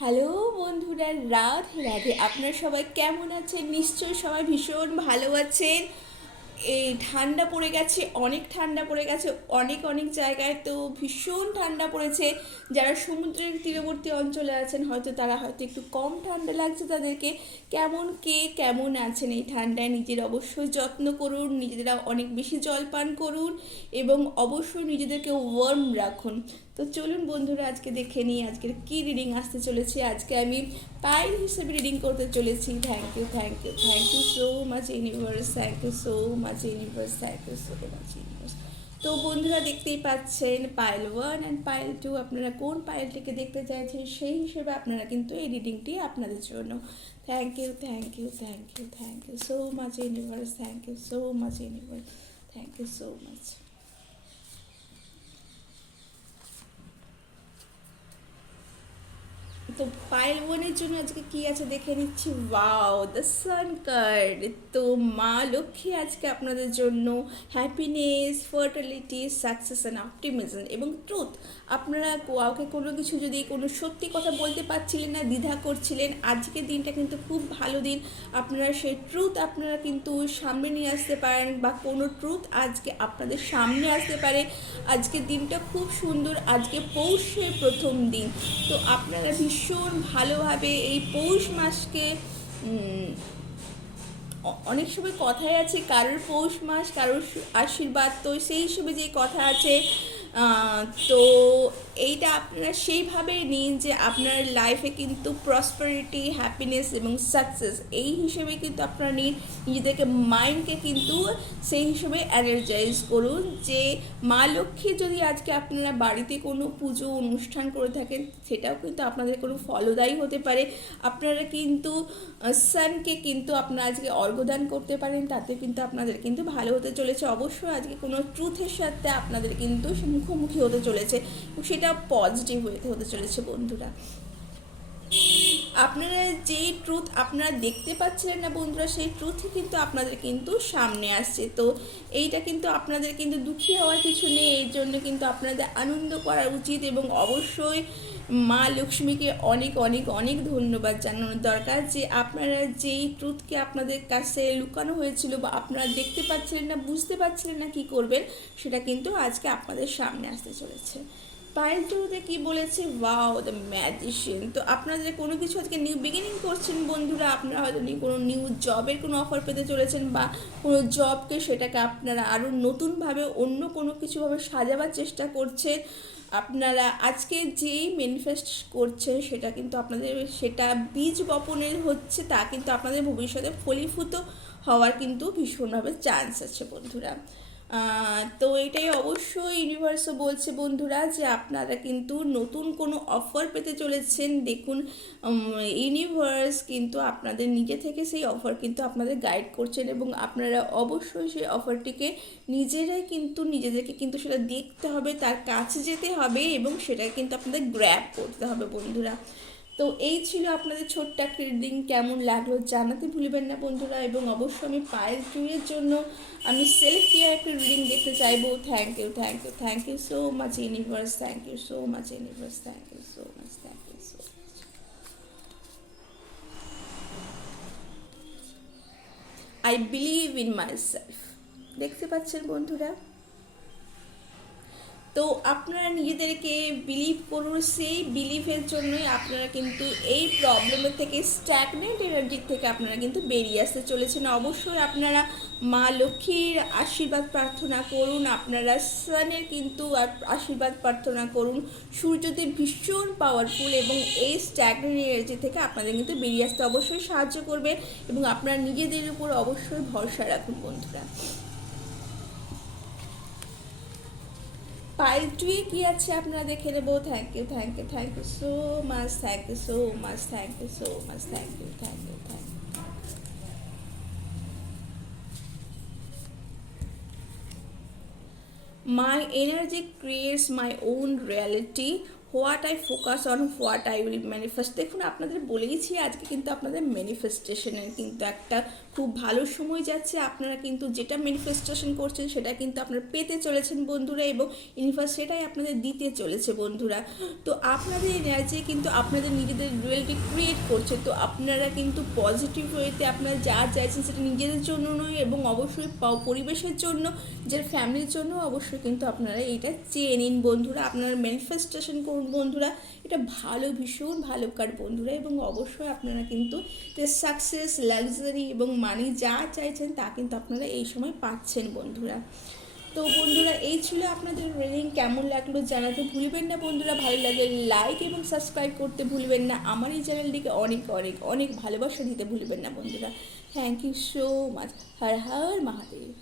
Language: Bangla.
হ্যালো বন্ধুরা, রাধে রাধে। আপনারা সবাই কেমন আছেন? নিশ্চয়ই সবাই ভীষণ ভালো আছেন। এই ঠান্ডা পড়ে গেছে, অনেক ঠান্ডা পড়ে গেছে, অনেক অনেক জায়গায় তো ভীষণ ঠান্ডা পড়েছে। যারা সমুদ্রের তীরবর্তী অঞ্চলে আছেন হয়তো তারা হয়তো একটু কম ঠান্ডা লাগছে তাদেরকে। কেমন আছেন এই ঠান্ডায়? নিজের অবশ্যই যত্ন করুন, নিজেরা অনেক বেশি জল পান করুন এবং অবশ্যই নিজেদেরকে ওয়ার্ম রাখুন। তো চলুন বন্ধুরা, আজকে দেখে নিই আজকের কি রিডিং আসতে চলেছে। আজকে আমি পাইল হিসেবে রিডিং করতে চলেছি। Thank you so much universe, thank you so much universe, thank you so much universe. তো বন্ধুরা, দেখতেই পাচ্ছেন পাইল 1 অ্যান্ড পাইল 2, আপনারা কোন পাইলটিকে দেখতে চাইছেন সেই হিসেবে আপনারা কিন্তু এই রিডিংটি আপনাদের জন্য। Thank you so much universe, thank you so much universe, thank you so much. তো পায়েল বোনের জন্য আজকে কি আছে দেখে নিচ্ছি। Wow, the sun card. তো মা লক্ষ্মী আজকে আপনাদের জন্য happiness, fertility, success and optimism এবং ট্রুথ। আপনারা কাউকে কোনো কিছু যদি কোনো সত্যি কথা বলতে পারছিলেন না, দ্বিধা করছিলেন, আজকের দিনটা কিন্তু খুব ভালো দিন। আপনারা সেই ট্রুথ আপনারা কিন্তু সামনে নিয়ে আসতে পারেন বা কোনো ট্রুথ আজকে আপনাদের সামনে আসতে পারে। আজকের দিনটা খুব সুন্দর, আজকে পৌষের প্রথম দিন। তো আপনারা ভীষণ ভালোভাবে এই পৌষ মাসকে অনেক সময় কথায় আছে কারোর পৌষ মাস কারোর আশীর্বাদ, তো সেই হিসেবে যে কথা আছে তো এইটা আপনারা সেইভাবে নিন যে আপনার লাইফে কিন্তু প্রসপারিটি, হ্যাপিনেস এবং সাকসেস এই হিসেবে কিন্তু আপনারা নিন। নিজেদেরকে মাইন্ডকে কিন্তু সেই হিসেবে এনার্জাইজ করুন যে মা লক্ষ্মী যদি আজকে আপনারা বাড়িতে কোনো পুজো অনুষ্ঠান করে থাকেন সেটাও কিন্তু আপনাদের কোনো ফলদায়ী হতে পারে। আপনারা কিন্তু সানকে কিন্তু আপনারা আজকে অর্ঘ্যদান করতে পারেন, তাতে কিন্তু আপনাদের কিন্তু ভালো হতে চলেছে। অবশ্যই আজকে কোনো ট্রুথের সাথে আপনাদের কিন্তু মুখোমুখি হতে চলেছে, সেটা পজিটিভ ওয়েতে হতে চলেছে বন্ধুরা। আপনারা যেই ট্রুথ আপনারা দেখতে পাচ্ছিলেন না বন্ধুরা, সেই ট্রুথই কিন্তু আপনাদের কিন্তু সামনে আসছে। তো এইটা কিন্তু আপনাদের কিন্তু দুঃখী হওয়ার কিছু নেই, এই জন্য কিন্তু আপনাদের আনন্দ করা উচিত এবং অবশ্যই মা লক্ষ্মীকে অনেক অনেক অনেক ধন্যবাদ জানানোর দরকার যে আপনারা যেই ট্রুথকে আপনাদের কাছে লুকানো হয়েছিল বা আপনারা দেখতে পাচ্ছিলেন না, বুঝতে পারছিলেন না কী করবেন, সেটা কিন্তু আজকে আপনাদের সামনে আসতে চলেছে। পাইল টুতে কি বলেছে, ওয়াও দ্য ম্যাজিশিয়ান। তো আপনাদের কোনো কিছু আজকে নিউ বিগিনিং করছেন বন্ধুরা, আপনারা হয়তো কোনো নিউ জবের কোনো অফার পেতে চলেছেন বা কোনো জবকে সেটাকে আপনারা আরও নতুনভাবে অন্য কোনো কিছুভাবে সাজাবার চেষ্টা করছেন। আপনারা আজকে যেই ম্যানিফেস্ট করছেন সেটা কিন্তু আপনাদের সেটা বীজ বপনের হচ্ছে, তা কিন্তু আপনাদের ভবিষ্যতে ফলীভূত হওয়ার কিন্তু ভীষণভাবে চান্স আছে বন্ধুরা। তো এটাই অবশ্যই ইউনিভার্সও বলছে বন্ধুরা যে আপনারা কিন্তু নতুন কোনো অফার পেতে চলেছেন। দেখুন, ইউনিভার্স কিন্তু আপনাদের নিজে থেকে সেই অফার কিন্তু আপনাদের গাইড করছেন এবং আপনারা অবশ্যই সেই অফারটিকে নিজেরাই কিন্তু নিজেদেরকে কিন্তু সেটা দেখতে হবে, তার কাছে যেতে হবে এবং সেটা কিন্তু আপনাদের গ্র্যাব করতে হবে বন্ধুরা। তো এই ছিল আপনাদের ছোট্ট একটা রিডিং। কেমন লাগলো জানাতে ভুলবেন না বন্ধুরা এবং অবশ্যই আমি পায়েল টুয়ের জন্য আমি সেলফ কেয়ার একটা রিডিং দেখতে চাইবো। Thank you so much universe, thank you so much universe, thank you so much, thank you so much. I believe in myself. দেখতে পাচ্ছেন বন্ধুরা, তো আপনারা নিজেদেরকে বিলিভ করুন, সেই বিলিভের জন্যই আপনারা কিন্তু এই প্রবলেমের থেকে, স্ট্যাগনেন্ট এনার্জির থেকে আপনারা কিন্তু বেরিয়ে আসতে চলেছেন। অবশ্যই আপনারা মা লক্ষ্মীর আশীর্বাদ প্রার্থনা করুন, আপনারা সানের কিন্তু আশীর্বাদ প্রার্থনা করুন। সূর্যদেব ভীষণ পাওয়ারফুল এবং এই স্ট্যাগনেন্ট এনার্জি থেকে আপনাদের কিন্তু বেরিয়ে আসতে অবশ্যই সাহায্য করবে এবং আপনারা নিজেদের উপর অবশ্যই ভরসা রাখুন বন্ধুরা। পাইল টুয়ে কি আছে আপনারা দেখে নেবো। Thank you so much, thank you so much, thank you so much, thank you, thank you, thank you. My energy creates my own reality. What I focus on, what I will manifest. দেখুন আপনাদের বলেইছি আজকে কিন্তু আপনাদের ম্যানিফেস্টেশনের কিন্তু একটা খুব ভালো সময় যাচ্ছে। আপনারা কিন্তু যেটা ম্যানিফেস্টেশন করছেন সেটা কিন্তু আপনারা পেতে চলেছেন বন্ধুরা, এবং ইউনিভার্স সেটাই আপনাদের দিতে চলেছে বন্ধুরা। তো আপনাদের এনার্জি কিন্তু আপনাদের নিজেদের রিয়েলিটি ক্রিয়েট করছে। তো আপনারা কিন্তু পজিটিভ ওয়েতে আপনারা যা চাইছেন সেটা নিজেদের জন্য নয়, এবং অবশ্যই পরিবেশের জন্য, যার ফ্যামিলির জন্য অবশ্যই কিন্তু আপনারা এইটা চেয়ে নিন বন্ধুরা। আপনারা ম্যানিফেস্টেশন করুন বন্ধুরা, এটা ভালো, ভীষণ ভালো কার বন্ধুরা, এবং অবশ্যই আপনারা কিন্তু সাকসেস, লাক্সারি এবং মানি যা চাইছেন তা কিন্তু আপনারা এই সময় পাচ্ছেন বন্ধুরা। তো বন্ধুরা এই ছিল আপনাদের রিডিং। কেমন লাগলো জানাতে ভুলবেন না বন্ধুরা। ভালো লাগলে লাইক এবং সাবস্ক্রাইব করতে ভুলবেন না। আমার এই চ্যানেলটিকে অনেক অনেক অনেক ভালোবাসা দিতে ভুলবেন না বন্ধুরা। Thank you so much. Har Har Mahadev.